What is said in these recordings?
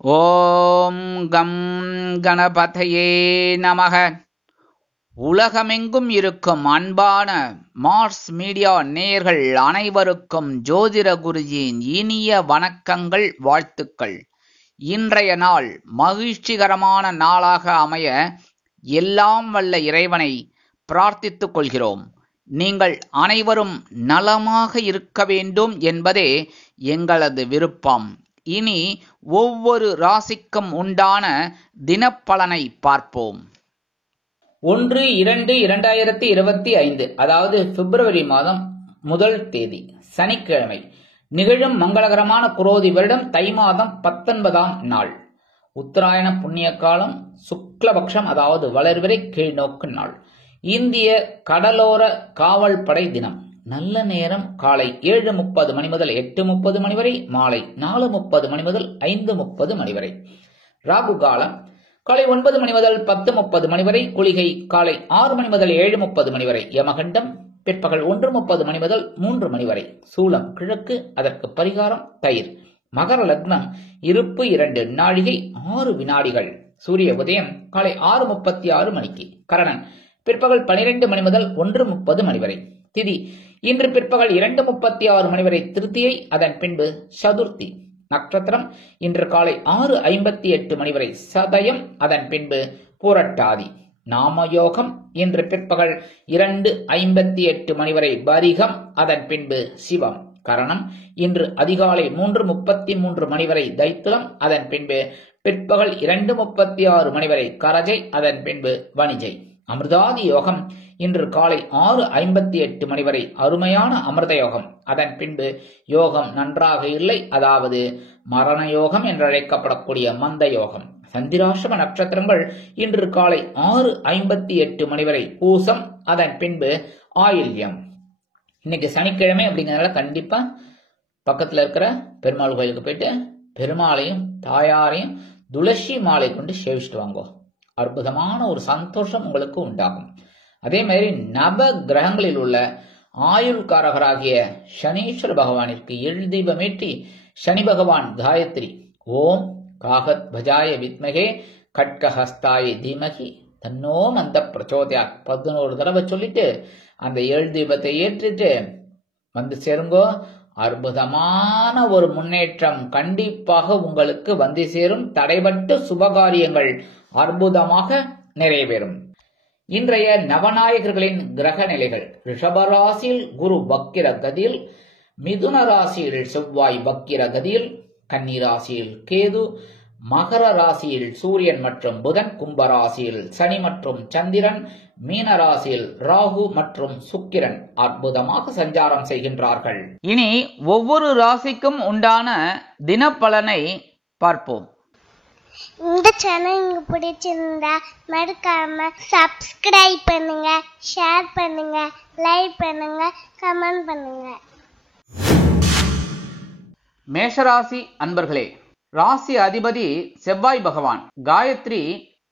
ஓம் come கணபதையே நமக. உலகமெங்கும் இருக்கும் அன்பான மார்ஸ் மீடியா நேயர்கள் அனைவருக்கும் ஜோதிட குருஜியின் இனிய வணக்கங்கள், வாழ்த்துக்கள். இன்றைய நாள் மகிழ்ச்சிகரமான நாளாக அமைய எல்லாம் வல்ல இறைவனை பிரார்த்தித்துக் கொள்கிறோம். நீங்கள் அனைவரும் நலமாக இருக்க வேண்டும் என்பதே எங்களது விருப்பம். இனி ஒவ்வொரு ராசிக்கும் உண்டான தினப்பலனை பார்ப்போம். 1-2-2025 அதாவது பிப்ரவரி மாதம் 1 தேதி சனிக்கிழமை நிகழும் மங்களகரமான குரோதி வருடம் தை மாதம் 19ஆம் நாள். உத்தராயண புண்ணிய காலம், சுக்லபக்ஷம் அதாவது வளர்விரை கீழ்நோக்கு நாள். இந்திய கடலோர காவல் படை தினம். நல்ல நேரம் காலை 7:30 மணி முதல் 8:30 மணி வரை, மாலை 4:30 மணி முதல் 5:30 மணி வரை. ராகு காலம் காலை 9 மணி முதல் 10:30 மணி வரை, குளிகை காலை 6 மணி முதல் 7:30 மணி வரை, யமகண்டம் பிற்பகல் 1:30 மணி முதல் 3 மணி வரை, சூலம் கிழக்கு, அதற்கு பரிகாரம் தயிர். மகர லக்னம், இருப்பு 2 நாழிகை 6 வினாடிகள், சூரிய உதயம் காலை 6:36 மணிக்கு, கரணன் பிற்பகல் 12 மணி முதல் 1:30 மணி வரை, திதி இன்று பிற்பகல் 2:36 மணி வரை திருத்தியை, அதன் பின்பு சதுர்த்தி. நட்சத்திரம் இன்று காலை 6:58 மணி வரை சதயம், அதன் பின்பு பூரட்டாதி. நாமயோகம் இன்று பிற்பகல் 2:58 மணி வரை பரிகம், அதன் பின்பு சிவம். கரணம் இன்று அதிகாலை 3:33 மணி வரை தைத்துளம், அதன் பின்பு பிற்பகல் 2:36 மணி வரை கரஜை, அதன் பின்பு வணிஜை. அமிர்தாதி யோகம் இன்று காலை 6:58 மணி வரை அருமையான அமிர்த யோகம், அதன் பின்பு யோகம் நன்றாக இல்லை, அதாவது மரண யோகம் என்று அழைக்கப்படக்கூடிய மந்த யோகம். சந்திராஷ்டம நட்சத்திரங்கள் இன்று காலை 6:58 மணி வரை பூசம், அதன் பின்பு ஆயில்யம். இன்னைக்கு சனிக்கிழமை அப்படிங்கிறதுனால கண்டிப்பா பக்கத்துல இருக்கிற பெருமாள் கோயிலுக்கு போயிட்டு பெருமாளையும் தாயாரையும் துளசி மாலை கொண்டு சேவிச்சுட்டு வாங்கோ. அற்புதமான ஒரு சந்தோஷம் உங்களுக்கு உண்டாகும். அதே மாதிரி நவ கிரகங்களில் உள்ள ஆயுள்காரகராகிய சனீஸ்வர பகவானிற்கு எழுதீபமேற்றி சனி பகவான் காயத்ரி ஓம் காகத் பஜாய வித்மகே கட்கஹஸ்தாய தீமகி தன்னோ மந்த பிரச்சோதயா 11 தடவை சொல்லிட்டு அந்த எழுதீபத்தை ஏற்றிட்டு வந்து சேருங்கோ. அற்புதமான ஒரு முன்னேற்றம் கண்டிப்பாக உங்களுக்கு வந்து சேரும். தடைபட்டு சுபகாரியங்கள் அற்புதமாக நிறைவேறும். இன்றைய நவநாயகர்களின் கிரக நிலைகள். ரிஷபராசியில் குரு பக்கிர கதியில், மிதுன ராசியில் செவ்வாய் பக்கிர கதியில், கன்னி ராசியில் கேது, மகர ராசியில் சூரியன் மற்றும் புதன், கும்பராசியில் சனி மற்றும் சந்திரன், மீன ராசியில் ராகு மற்றும் சுக்கிரன் அற்புதமாக சஞ்சாரம் செய்கின்றார்கள். இனி ஒவ்வொரு ராசிக்கும் உண்டான தினப்பலனை பார்ப்போம். இந்த சேனல் உங்களுக்கு பிடிச்சிருந்தா மறக்காம சப்ஸ்கிரைப் பண்ணுங்க, ஷேர் பண்ணுங்க, லைக் பண்ணுங்க, கமெண்ட் பண்ணுங்க. மேஷராசி அன்பர்களே, ராசி அதிபதி செவ்வாய் பகவான். காயத்ரி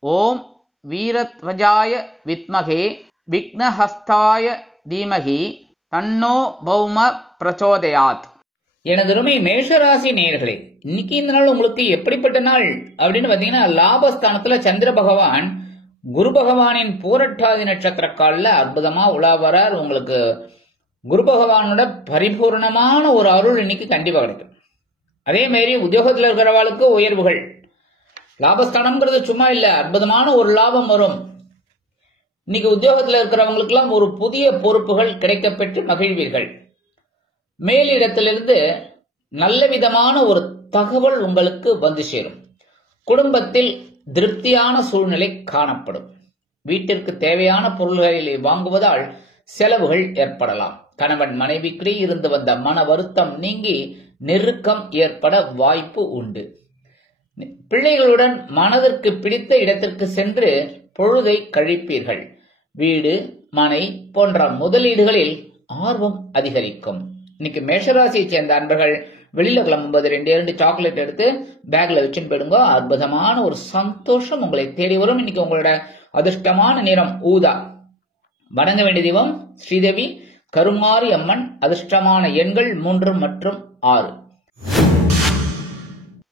ஓம் வீரத்வஜாய வித்மகே விக்னஹஸ்தாய தீமகி தன்னோ பௌம பிரச்சோதயாத். எனதருமை மேஷராசி நேயர்களே, இன்னைக்கு இந்த நாள் உங்களுக்கு எப்படிப்பட்ட நாள் அப்படின்னு பாத்தீங்கன்னா, லாபஸ்தானத்துல சந்திர பகவான் குரு பகவானின் பூரட்டாதி நட்சத்திர காலில் அற்புதமா உலாவரார். உங்களுக்கு குரு பகவானோட பரிபூர்ணமான ஒரு அருள் இன்னைக்கு கண்டிப்பா கிடைக்கும். அதே மாதிரி உத்தியோகத்தில் இருக்கிறவர்களுக்கு உயர்வுகள். லாபஸ்தானம்ங்கிறது சும்மா இல்ல, அற்புதமான ஒரு லாபம் வரும். இன்னைக்கு உத்தியோகத்தில் இருக்கிறவங்களுக்கு எல்லாம் ஒரு புதிய பொறுப்புகள் கிடைக்கப்பெற்று மகிழ்வீர்கள். மேலிடத்திலிருந்து நல்ல விதமான ஒரு தகவல் உங்களுக்கு வந்து சேரும். குடும்பத்தில் திருப்தியான சூழ்நிலை காணப்படும். வீட்டிற்கு தேவையான பொருள்களை வாங்குவதால் செலவுகள் ஏற்படலாம். கணவன் மனைவிக்கிடையே இருந்து வந்த மன வருத்தம் நீங்கி நெருக்கம் ஏற்பட வாய்ப்பு உண்டு. பிள்ளைகளுடன் மனதிற்கு பிடித்த இடத்திற்கு சென்று பொழுதை கழிப்பீர்கள். வீடு மனை போன்ற முதலீடுகளில் ஆர்வம் அதிகரிக்கும். இன்னைக்கு மேஷராசியை சேர்ந்த அன்பர்கள் வெளியில கிளம்பும்போது 2 சாக்லேட் எடுத்து பேக்ல வச்சுன்னு போயிடுங்க. அற்புதமான ஒரு சந்தோஷம் உங்களை தேடி வரும். இன்னைக்கு உங்களோட அதிர்ஷ்டமான நிறம் ஊதா. வணங்க வேண்டிய தெய்வம் ஸ்ரீதேவி கருமாரி அம்மன். அதிர்ஷ்டமான எண்கள் 3 மற்றும் 6.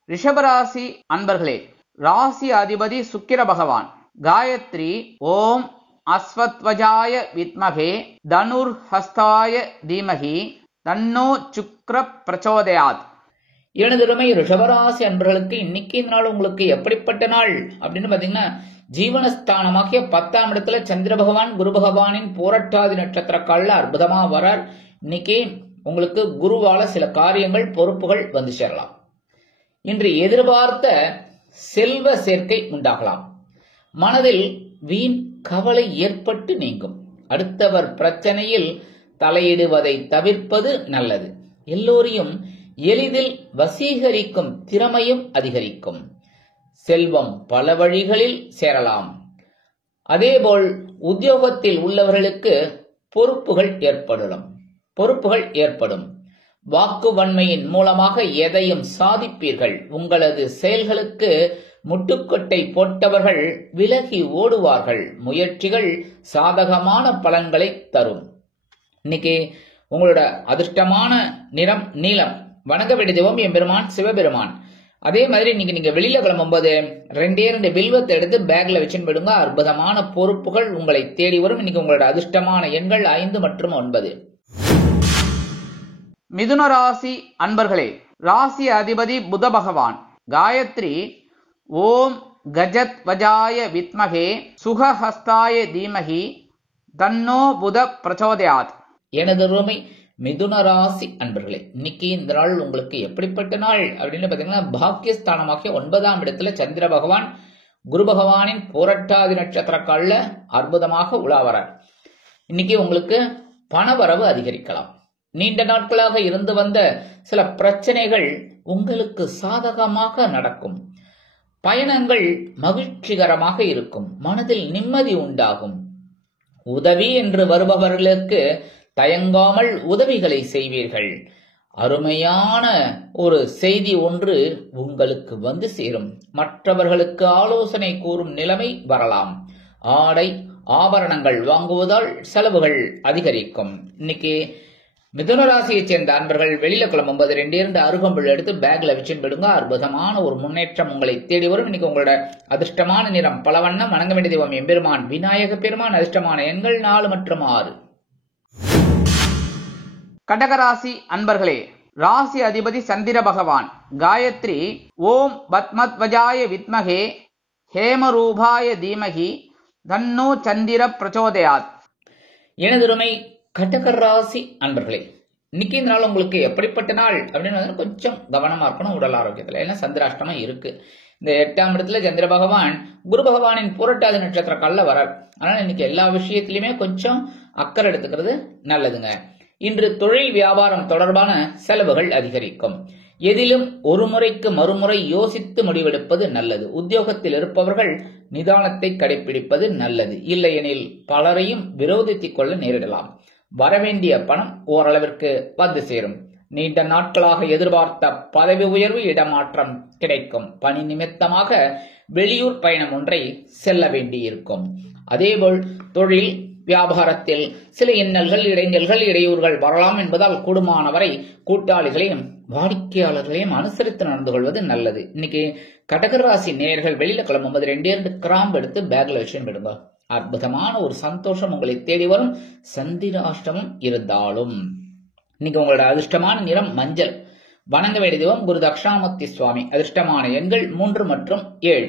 ரிஷபராசி அன்பர்களே, ராசி அதிபதி சுக்கிர பகவான். காயத்ரி ஓம் அஸ்வத்வஜாய வித்மகே தனுர் ஹஸ்தாய தீமகி தன்னோ சுக்ர பிரச்சோதயாத். எனதுமை ரிஷபராசி அன்பர்களுக்கு இன்னைக்கு இந்த நாள் உங்களுக்கு எப்படிப்பட்ட நாள் அப்படின்னு பாத்தீங்கன்னா, ஜீவனஸ்தானமாகிய 10ஆம் இடத்துல சந்திர பகவான் குரு பகவானின் பூரட்டாதி நட்சத்திர காலில் அற்புதமா வரார். இன்னைக்கு உங்களுக்கு குருவால சில காரியங்கள் பொறுப்புகள் வந்து சேரலாம். இன்று எதிர்பார்த்த செல்வ சேர்க்கை உண்டாகலாம். மனதில் வீண் கவலை ஏற்பட்டு நீங்கும். அடுத்தவர் பிரச்சனையில் தலையிடுவதை தவிர்ப்பது நல்லது. எல்லோரையும் எளிதில் வசீகரிக்கும் திறமையும் அதிகரிக்கும். செல்வம் பல வழிகளில் சேரலாம். அதேபோல் உத்தியோகத்தில் உள்ளவர்களுக்கு பொறுப்புகள் ஏற்படும். வாக்கு வன்மையின் மூலமாக எதையும் சாதிப்பீர்கள். உங்களது செயல்களுக்கு முட்டுக்கட்டை போட்டவர்கள் விலகி ஓடுவார்கள். முயற்சிகள் சாதகமான பலன்களை தரும். இன்னைக்கு உங்களோட அதிர்ஷ்டமான நிறம் நீலம். வணங்க வேண்டிய தெய்வம் எம்பெருமான் சிவபெருமான். அதே மாதிரி இன்னைக்கு நீங்க வெளியில கிளம்பும்போது 2 வில்வத்தை எடுத்து பேக்ல வச்சுன்னு போயிடுங்க. அற்புதமான பொறுப்புகள் உங்களை தேடி வரும். இன்னைக்கு உங்களோட அதிர்ஷ்டமான எண்கள் 5 மற்றும் 9. மிதுன ராசி அன்பர்களே, ராசி அதிபதி புத பகவான். காயத்ரி ஓம் கஜத் வஜாய வித்மகே சுகஹஸ்தாய தீமகி தன்னோ புத பிரச்சோதயாத். எனதுமை மிதுன ராசி அன்பர்களே, இன்னைக்கு இந்த நாள் உங்களுக்கு எப்படிப்பட்ட நாள் அப்படின்னு பாத்தீங்கன்னா, பாக்கியஸ்தானமாகிய 9ஆம் இடத்துல சந்திர பகவான் குரு பகவானின் பூரட்டாதி நட்சத்திர கால்ல அற்புதமாக உலாவரார். இன்னைக்கு உங்களுக்கு பணவரவு அதிகரிக்கலாம். நீண்ட நாட்களாக இருந்து வந்த சில பிரச்சனைகள் உங்களுக்கு சாதகமாக நடக்கும். பயணங்கள் மகிழ்ச்சிகரமாக இருக்கும். மனதில் நிம்மதி உண்டாகும். உதவி என்று வருபவர்களுக்கு தயங்காமல் உதவிகளை செய்வீர்கள். அருமையான ஒரு செய்தி ஒன்று உங்களுக்கு வந்து சேரும். மற்றவர்களுக்கு ஆலோசனை கூறும் நிலைமை வரலாம். ஆடை ஆபரணங்கள் வாங்குவதால் செலவுகள் அதிகரிக்கும். இன்னைக்கு மிதுன ராசியைச் சேர்ந்த அன்பர்கள் வெளியில கிளம்பும்போது 2 அருகம்புல் எடுத்து பேக்ல வச்சுன்னு போயிடுங்க. அற்புதமான ஒரு முன்னேற்றம் உங்களை தேடி வரும். இன்னைக்கு உங்களோட அதிர்ஷ்டமான நிறம் பலவண்ணம். வணங்க வேண்டிய தெய்வம் எம்பெருமான் விநாயக பெருமான். அதிர்ஷ்டமான எண்கள் 4 மற்றும் 6. கடகராசி அன்பர்களே, ராசி அதிபதி சந்திர பகவான். காயத்ரி ஓம் பத்மத்வஜாய வித்மகே ஹேமரூபாய தீமகி தன்னோ சந்திர பிரச்சோதயாத். எனதுமை கடகராசி அன்பர்களே, இன்னைக்கு இந்த நாள் உங்களுக்கு எப்படிப்பட்ட நாள் அப்படின்னு கொஞ்சம் கவனமா இருக்கணும் உடல் ஆரோக்கியத்துல. ஏன்னா சந்திராஷ்டமம் இருக்கு. இந்த 8ஆம் இடத்துல சந்திர பகவான் குரு பகவானின் பூரட்டாதி நட்சத்திர கால்ல வரார். அதனால இன்னைக்கு எல்லா விஷயத்திலுமே கொஞ்சம் அக்கறை எடுத்துக்கிறது நல்லதுங்க. இன்று தொழில் வியாபாரம் தொடர்பான செலவுகள் அதிகரிக்கும். எதிலும் ஒரு முறைக்கு மறுமுறை யோசித்து முடிவெடுப்பது நல்லது. உத்தியோகத்தில் இருப்பவர்கள் நிதானத்தை கடைபிடிப்பது நல்லது. இல்லையெனில் பலரையும் விரோதித்துக் கொள்ள நேரிடலாம். வரவேண்டிய பணம் ஓரளவிற்கு வந்து சேரும். நீண்ட நாட்களாக எதிர்பார்த்த பதவி உயர்வு இடமாற்றம் கிடைக்கும். பணி நிமித்தமாக வெளியூர் பயணம் ஒன்றை செல்ல வேண்டியிருக்கும். அதேபோல் தொழில் வியாபாரத்தில் சில இன்னல்கள் இடைஞ்சல்கள் இடையூறுகள் வரலாம் என்பதால் கூடுமானவரை கூட்டாளிகளையும் வாடிக்கையாளர்களையும் அனுசரித்து நடந்து கொள்வது நல்லது. இன்னைக்கு கடகராசி நேயர்கள் வெளியில கிளம்பும்போது 2 கிராம்பு எடுத்து பேக்ல வச்சுன்னு விடுங்க. அற்புதமான ஒரு சந்தோஷம் உங்களை தேடி வரும். சந்திராஷ்டமம் இருந்தாலும் இன்னைக்கு உங்களோட அதிர்ஷ்டமான நிறம் மஞ்சள். வணங்க வேண்டிய தெய்வம் குரு தட்சிணாமூர்த்தி சுவாமி. அதிர்ஷ்டமான எண்கள் 3 மற்றும் 7.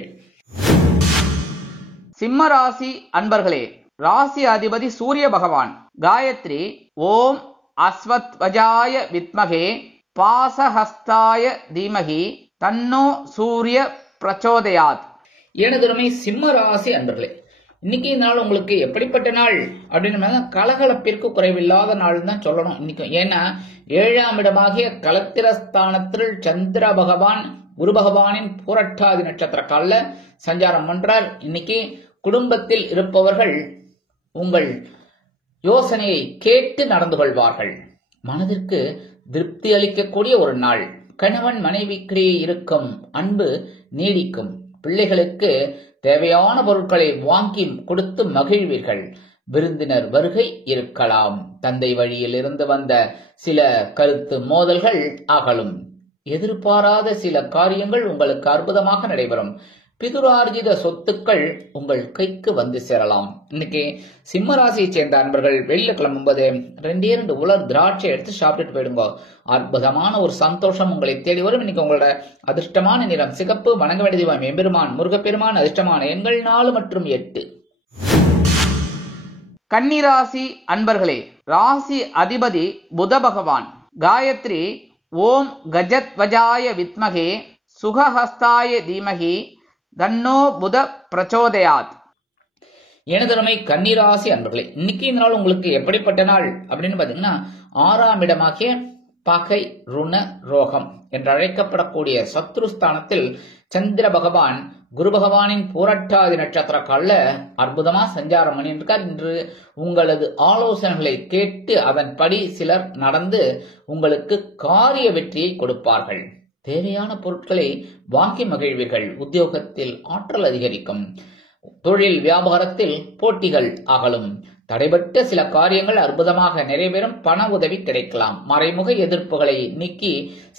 சிம்ம ராசி அன்பர்களே, ராசி அதிபதி சூரிய பகவான். காயத்ரி ஓம் அஸ்வத்வஜாய வித்மகே பாசஹஸ்தாய தீமகி தன்னோ சூரிய பிரச்சோதயாத். எனதுமை சிம்ம ராசி அன்பர்களே, இன்னைக்கு இந்த நாள் உங்களுக்கு எப்படிப்பட்ட நாள் அப்படின்னு கலகலப்பிற்கு குறைவில்லாத நாள் தான் சொல்லணும் இன்னைக்கு. ஏன்னா 7ஆம் இடமாகிய கலத்திரஸ்தானத்தில் சந்திர பகவான் குரு பகவானின் பூரட்டாதி நட்சத்திர கால்ல சஞ்சாரம் பண்றார். இன்னைக்கு குடும்பத்தில் இருப்பவர்கள் உங்கள் யோசனையை கேட்டு நடந்து கொள்வார்கள். மனதிற்கு திருப்தி அளிக்கக்கூடிய ஒரு நாள். கணவன் மனைவிக்கிடையே இருக்கும் அன்பு நீடிக்கும். பிள்ளைகளுக்கு தேவையான பொருட்களை வாங்கி கொடுத்து மகிழ்வீர்கள். விருந்தினர் வருகை இருக்கலாம். தந்தை வழியில் இருந்து வந்த சில கருத்து மோதல்கள் அகலும். எதிர்பாராத சில காரியங்கள் உங்களுக்கு அற்புதமாக நடைபெறும். பிதுரார்ஜித சொத்துக்கள் உங்கள் கைக்கு வந்து சேரலாம். இன்னைக்கு சிம்ம ராசியை சேர்ந்த அன்பர்கள் வெளியில கிளம்பும்போது 2 உலர் திராட்சை எடுத்து சாப்பிட்டுட்டு போயிடுங்க. அற்புதமான ஒரு சந்தோஷம் உங்களை தேடி வரும். இன்னைக்கு உங்களோட அதிர்ஷ்டமான நிறம் சிகப்பு. வணங்க வேண்டிய தெய்வம் எம்பெருமான் முருகப்பெருமான். அதிர்ஷ்டமான எண்கள் 4 மற்றும் 8. கன்னிராசி அன்பர்களே, ராசி அதிபதி புத பகவான். காயத்ரி ஓம் கஜத்வஜாய வித்மகே சுகஹஸ்தாய தீமகி தன்னோ புத பிரச்சோதயாத். எனதருமை கன்னிராசி அன்பர்களே, இன்னைக்கு இந்த நாள் உங்களுக்கு எப்படிப்பட்ட நாள் அப்படின்னு பாத்தீங்கன்னா 6ஆம் இடமாகிய பகை ருண ரோகம் என்று அழைக்கப்படக்கூடிய சத்ருஸ்தானத்தில் சந்திர பகவான் குரு பகவானின் பூரட்டாதி நட்சத்திர கால அற்புதமா சஞ்சாரம் பண்ணியிருக்கார். இன்று உங்களது ஆலோசனைகளை கேட்டு அதன்படி சிலர் நடந்து உங்களுக்கு காரிய வெற்றியை கொடுப்பார்கள். தேவையான பொருட்களை வாங்கி மகிழ்வீர்கள். உத்தியோகத்தில் ஆற்றல் அதிகரிக்கும். தொழில் வியாபாரத்தில் போட்டிகள் அகலும். தடைபட்ட சில காரியங்கள் அற்புதமாக நிறைவேறும். பண உதவி கிடைக்கலாம். மறைமுக எதிர்ப்புகளை நீக்கி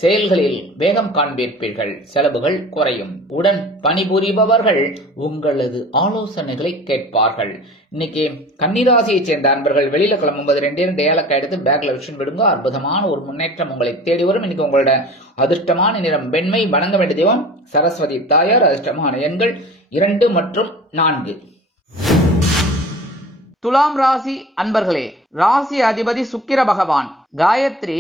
செயல்களில் வேகம் காண்பிப்பீர்கள். செலவுகள் குறையும். உடன் பணிபுரிபவர்கள் உங்களது ஆலோசனைகளை கேட்பார்கள். இன்னைக்கு கன்னிராசியை சேர்ந்த அன்பர்கள் வெளியில கிளம்பும்போது 2 ஏலக்காய் எடுத்து பேக்ல வச்சு விடுங்க. அற்புதமான ஒரு முன்னேற்றம் உங்களை தேடி வரும். இன்னைக்கு உங்களோட அதிர்ஷ்டமான நிறம் வெண்மை. வணங்க வேண்டிய தெய்வம் சரஸ்வதி தாயார். அதிர்ஷ்டமான எண்கள் 2 மற்றும் 4. துலாம் ராசி அன்பர்களே, ராசி அதிபதி சுக்கிர பகவான். காயத்ரி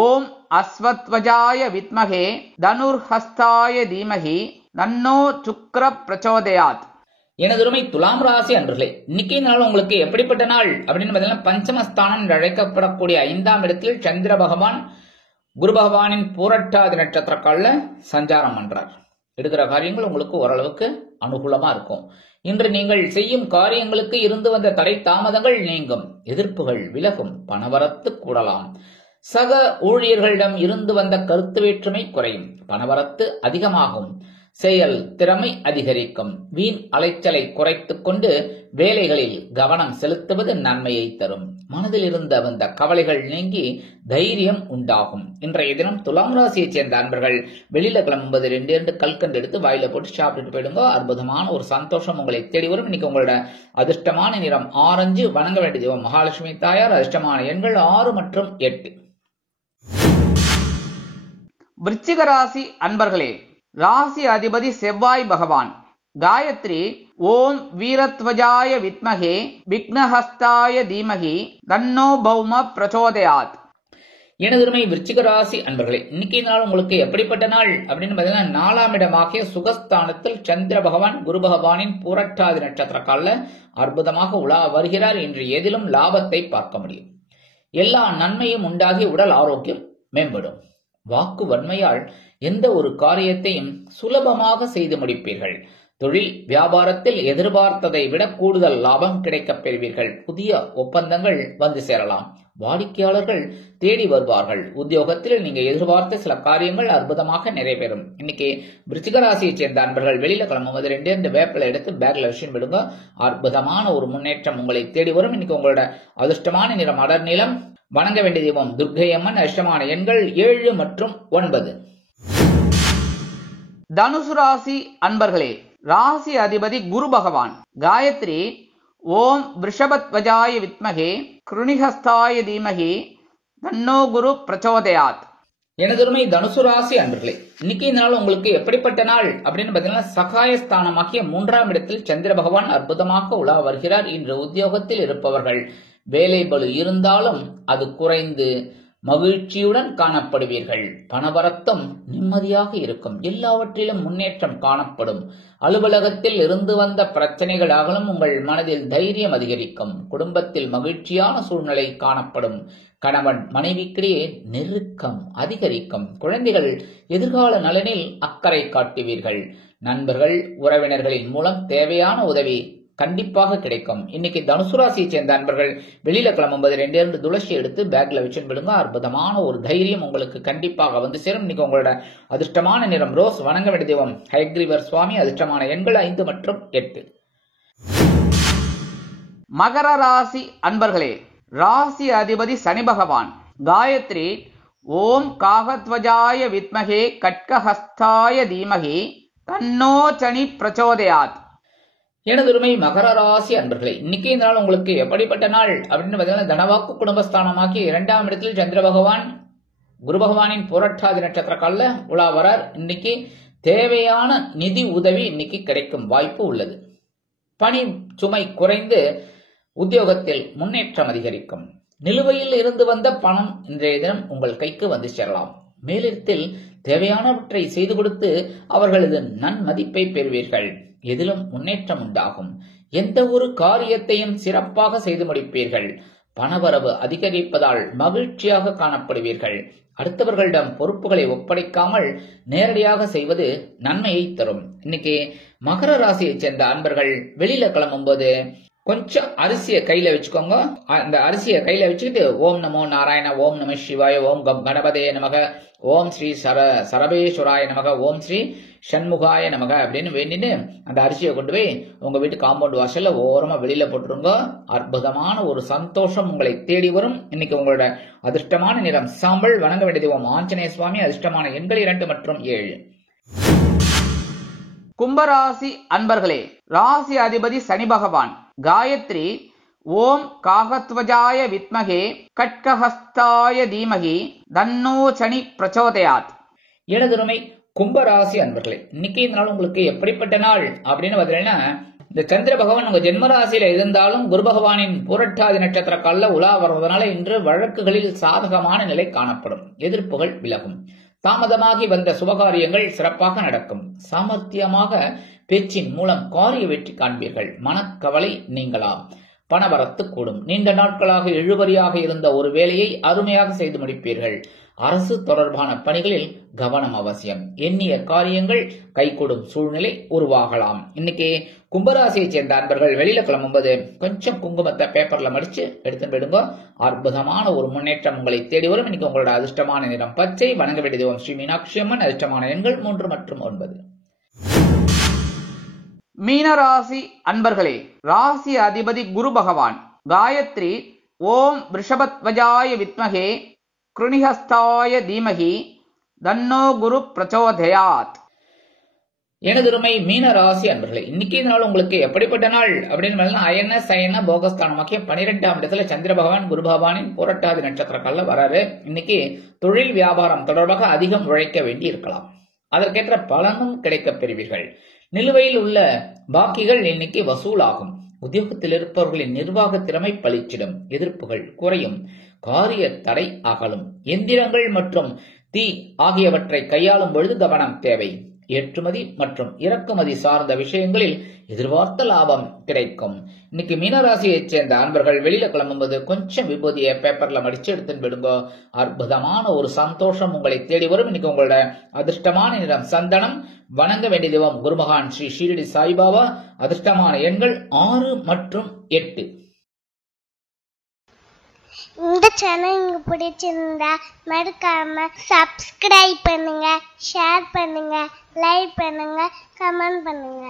ஓம் அஸ்வத்வஜாய வித்மகே தனுர்ஹஸ்தாய தீமகி தன்னோ சுக்ர பிரச்சோதயாத். எனதுரிமை துலாம் ராசி அன்பர்களே, இன்னைக்கு நாள் உங்களுக்கு எப்படிப்பட்ட நாள் அப்படின்னு பார்த்தீங்கன்னா பஞ்சமஸ்தானம் என்று அழைக்கப்படக்கூடிய 5ஆம் இடத்தில் சந்திர பகவான் குரு பகவானின் பூரட்டாதி நட்சத்திர கால சஞ்சாரம் பண்றார். எடுக்கிற காரியங்கள் உங்களுக்கு ஓரளவுக்கு அனுகூலமா இருக்கும். இன்று நீங்கள் செய்யும் காரியங்களுக்கு இருந்து வந்த தடை தாமதங்கள் நீங்கும். எதிர்ப்புகள் விலகும். பணவரத்து கூடலாம். சக ஊழியர்களிடம் இருந்து வந்த கருத்து வேற்றுமை குறையும். பணவரத்து அதிகமாகும். செயல் திறமை அதிகரிக்கும். வீண் அலைச்சலை குறைத்துக் கொண்டு வேலைகளில் கவனம் செலுத்துவது நன்மையை தரும். மனதில் இருந்த வந்த கவலைகள் நீங்கி தைரியம் உண்டாகும். இன்றைய தினம் துலாம் ராசியைச் சேர்ந்த அன்பர்கள் வெளியில கிளம்பும்போது 2 கல்கண்டு எடுத்து வாயில போட்டு சாப்பிட்டுட்டு போயிடுங்க. அற்புதமான ஒரு சந்தோஷம் உங்களை தேடி வரும். இன்னைக்கு உங்களோட அதிர்ஷ்டமான நிறம் ஆரஞ்சு. வணங்க வேண்டிய தெய்வம் மகாலட்சுமி தாயார். அதிர்ஷ்டமான எண்கள் 6 மற்றும் 8. விருச்சிக ராசி அன்பர்களே, ராசி அதிபதி செவ்வாய் பகவான். காயத்ரி ஓம் வீரத்வஜாய வித்மகே விக்னஹஸ்தாய தீமகி தன்னோ பௌம பிரச்சோதயாத். எனதுரிமை விருச்சிக ராசி அன்பர்களே, இன்னைக்கு நாள் உங்களுக்கு எப்படிப்பட்ட நாள் அப்படின்னு பார்த்தீங்கன்னா 4ஆம் இடமாகிய சுகஸ்தானத்தில் சந்திர பகவான் குரு பகவானின் பூரட்டாதி நட்சத்திர கால அற்புதமாக உலா வருகிறார். இன்று எதிலும் லாபத்தை பார்க்க முடியும். எல்லா நன்மையும் உண்டாகி உடல் ஆரோக்கியம் மேம்படும். வாக்கு வன்மையால் எந்த ஒரு காரியத்தையும் சுலபமாக செய்து முடிப்பீர்கள். தொழில் வியாபாரத்தில் எதிர்பார்த்ததை விட கூடுதல் லாபம் கிடைக்கப் பெறுவீர்கள். புதிய ஒப்பந்தங்கள் வந்து சேரலாம். வாடிக்கையாளர்கள் தேடி வருவார்கள். உத்தியோகத்தில் நீங்க எதிர்பார்த்த சில காரியங்கள் அற்புதமாக நிறைவேறும். இன்னைக்கு விருச்சிக ராசியை சேர்ந்த அன்பர்கள் வெளியில கிளம்பும்போது 2 வேப்பிலை எடுத்து பேக்ல விஷயம் விடுங்க. அற்புதமான ஒரு முன்னேற்றம் உங்களை தேடி வரும். இன்னைக்கு உங்களோட அதிர்ஷ்டமான நிறம் அடர் நீலம். வணங்க வேண்டிய தெய்வம் துர்க்கை அம்மன். அதிர்ஷ்டமான எண்கள் 7 மற்றும் 9. தனுசு ராசி அன்பர்களே, ராசி அதிபதி குரு பகவான். காயத்ரி ஓம் ரிஷபத்வஜாய வித்மகே கிருணிஹஸ்தாய தீமகி தன்னோ குரு பிரச்சோதயாத். எனதுரிமை தனுசு ராசி அன்பர்களே, இன்னைக்கு நாள் உங்களுக்கு எப்படிப்பட்ட நாள் அப்படின்னு பாத்தீங்கன்னா சகாயஸ்தானமாகிய 3ஆம் இடத்தில் சந்திர பகவான் அற்புதமாக உலா வருகிறார். இன்று உத்தியோகத்தில் இருப்பவர்கள் வேலை பளு இருந்தாலும் அது குறைந்து மகிழ்ச்சியுடன் காணப்படுவீர்கள். பணவரத்தும் நிம்மதியாக இருக்கும். எல்லாவற்றிலும் முன்னேற்றம் காணப்படும். அலுவலகத்தில் இருந்து வந்த பிரச்சனைகள் அகலும். உங்கள் மனதில் தைரியம் அதிகரிக்கும். குடும்பத்தில் மகிழ்ச்சியான சூழ்நிலை காணப்படும். கணவன் மனைவிக்கிடையே நெருக்கம் அதிகரிக்கும். குழந்தைகள் எதிர்கால நலனில் அக்கறை காட்டுவீர்கள். நண்பர்கள் உறவினர்களின் மூலம் தேவையான உதவி கண்டிப்பாக கிடைக்கும். இன்னைக்கு தனுசு ராசியை சேர்ந்த அன்பர்கள் வெளியில கிளம்பும்போது 2 துளசி எடுத்து பேக்ல வச்சு விடுங்க. அற்புதமான ஒரு தைரியம் உங்களுக்கு கண்டிப்பாக வந்து சேரும். இன்னைக்கு உங்களோட அதிர்ஷ்டமான நிறம் ரோஸ். வணங்க வேண்டிய தெய்வம் ஹயக்ரீவர் சுவாமி. அதிர்ஷ்டமான எண்கள் 5 மற்றும் 8. மகர ராசி அன்பர்களே, ராசி அதிபதி சனி பகவான். காயத்ரி ஓம் காகத்வஜாய வித்மகே கட்கஹஸ்தாய தீமகி தன்னோ சனி பிரச்சோதயாத். எனதுரிமை மகர ராசி அன்பர்களே, இன்னைக்கு இந்த நாள் உங்களுக்கு எப்படிப்பட்ட நாள் அப்படின்னு பார்த்தீங்கன்னா, தனவாக்கு குடும்பஸ்தானமாக்கி 2ஆம் இடத்தில் சந்திர பகவான் குரு பகவானின் புரட்டாதி நட்சத்திர கால உலா வரார். இன்னைக்கு தேவையான நிதி உதவி இன்னைக்கு கிடைக்கும் வாய்ப்பு உள்ளது. பணி சுமை குறைந்து உத்தியோகத்தில் முன்னேற்றம் அதிகரிக்கும். நிலுவையில் இருந்து வந்த பணம் இன்றைய தினம் உங்கள் கைக்கு வந்து சேரலாம். மேலிடத்தில் தேவையானவற்றை செய்து கொடுத்து அவர்களது நன்மதிப்பை பெறுவீர்கள். எதிலும் முன்னேற்றம் உண்டாகும். எந்த ஒரு காரியத்தையும் சிறப்பாக செய்து முடிப்பீர்கள். பணவரவு அதிகரிப்பதால் மகிழ்ச்சியாக காணப்படுவீர்கள். அடுத்தவர்களிடம் பொறுப்புகளை ஒப்படைக்காமல் நேரடியாக செய்வது நன்மையை தரும். இன்னைக்கு மகர ராசியைச் சேர்ந்த அன்பர்கள் வெளியில கிளம்பும்போது கொஞ்சம் அரிசியை கையில வச்சுக்கோங்க. அந்த அரிசியை கையில வச்சுக்கிட்டு ஓம் நமோ நாராயண, ஓம் நம சிவாய, ஓம் கணபதே நமக, ஓம் ஸ்ரீ சரபேஸ்வராய நமக, ஓம் ஸ்ரீ சண்முகாய நமக அப்படின்னு வேண்டின்னு அந்த அரிசியை கொண்டு போய் உங்க வீட்டு காம்பவுண்ட் வாசல்ல ஓரமா வெளியில போட்டுருங்க. அற்புதமான ஒரு சந்தோஷம் உங்களை தேடி வரும். இன்னைக்கு உங்களோட அதிர்ஷ்டமான நிறம் சாம்பல். வணங்க வேண்டிய தெய்வம் ஆஞ்சநேய சுவாமி. அதிர்ஷ்டமான எண்கள் 2 மற்றும் 7. கும்பராசி அன்பர்களே, ராசி அதிபதி சனி பகவான். காயத்ரி ஓம் காகத்வஜாய வித்மகே கட்கஹஸ்தாய தீமகி தன்னோ சனி பிரச்சோதயாத். எனதுரிமை கும்பராசி அன்பர்களே, இன்னைக்கு இந்த நாள் உங்களுக்கு எப்படிப்பட்ட நாள் அப்படின்னு பார்த்தீங்கன்னா, இந்த சந்திர பகவான் உங்க ஜென்மராசியில இருந்தாலும் குரு பகவானின் புரட்டாதி நட்சத்திர கால உலா வருவதனால இன்று வழக்குகளில் சாதகமான நிலை காணப்படும். எதிர்ப்புகள் விலகும். தாமதமாகி வந்த சுபகாரியங்கள் சிறப்பாக நடக்கும். சாமர்த்தியமாக பேச்சின் மூலம் காரிய வெற்றி காண்பீர்கள். மனக்கவலை நீங்கலாம். பணவரத்து கூடும். நீண்ட நாட்களாக இழுபறியாக இருந்த ஒரு வேலையை அருமையாக செய்து முடிப்பீர்கள். அரசு தொடர்பான பணிகளில் கவனம் அவசியம். எண்ணிய காரியங்கள் கைகூடும் சூழ்நிலை உருவாகலாம். இன்னைக்கு கும்பராசியை சேர்ந்த அன்பர்கள் வெளியில கிளம்பும்போது கொஞ்சம் குங்குமத்தை பேப்பர்ல மடிச்சு எடுத்து போயிடுங்க. அற்புதமான ஒரு முன்னேற்றம் உங்களை தேடி வரும். இன்னைக்கு உங்களோட அதிர்ஷ்டமான நிறம் பச்சை. வணங்க வேண்டிய தெய்வம் ஸ்ரீ மீனாட்சி அம்மன். அதிர்ஷ்டமான எண்கள் 3 மற்றும் 9. மீனராசி அன்பர்களே, ராசி அதிபதி குரு பகவான். காயத்ரி ஓம் ரிஷபத்வஜாய வித்மகே கிருணிஹஸ்தாய தீமகி தன்னோ குரு பிரச்சோதயாத். எனதுரிமை மீன ராசி அன்பர்களே, இன்னைக்கு இந்த நாள் உங்களுக்கு எப்படிப்பட்ட நாள் அப்படின்னு அயன சயன போகஸ்தானமாக்கிய 12ஆம் இடத்துல சந்திர பகவான் குரு பகவானின் புரட்டாதி நட்சத்திர கால வராரு. இன்னைக்கு தொழில் வியாபாரம் தொடர்பாக அதிகம் உழைக்க வேண்டி இருக்கலாம். அதற்கேற்ற பலனும் கிடைக்கப் பெறுவீர்கள். நிலுவையில் உள்ள பாக்கிகள் இன்னைக்கு வசூலாகும். உத்தியோகத்தில் இருப்பவர்களின் நிர்வாக திறமை பளிச்சிடும். எதிர்ப்புகள் குறையும். காரிய தடை அகலும். எந்திரங்கள் மற்றும் தீ ஆகியவற்றை கையாளும் பொழுது கவனம் தேவை. ஏற்றுமதி மற்றும் இறக்குமதி சார்ந்த விஷயங்களில் எதிர்பார்த்த லாபம் கிடைக்கும். இன்னைக்கு மீனராசியைச் சேர்ந்த அன்பர்கள் வெளியில கிளம்பும்போது கொஞ்சம் விபூதியை பேப்பர்ல மடிச்சு எடுத்துன்னு விடுங்க. அற்புதமான ஒரு சந்தோஷம் உங்களை தேடி வரும். இன்னைக்கு உங்களோட அதிர்ஷ்டமான நிறம் சந்தனம். வணங்க வேண்டிய தெய்வம் குருமகான் ஸ்ரீ ஷீரடி சாய்பாபா. அதிர்ஷ்டமான எண்கள் 6 மற்றும் 8. இந்த சேனல் உங்களுக்கு பிடிச்சிருந்தா மறக்காம சப்ஸ்கிரைப் பண்ணுங்க, ஷேர் பண்ணுங்க, லைக் பண்ணுங்க, கமெண்ட் பண்ணுங்க.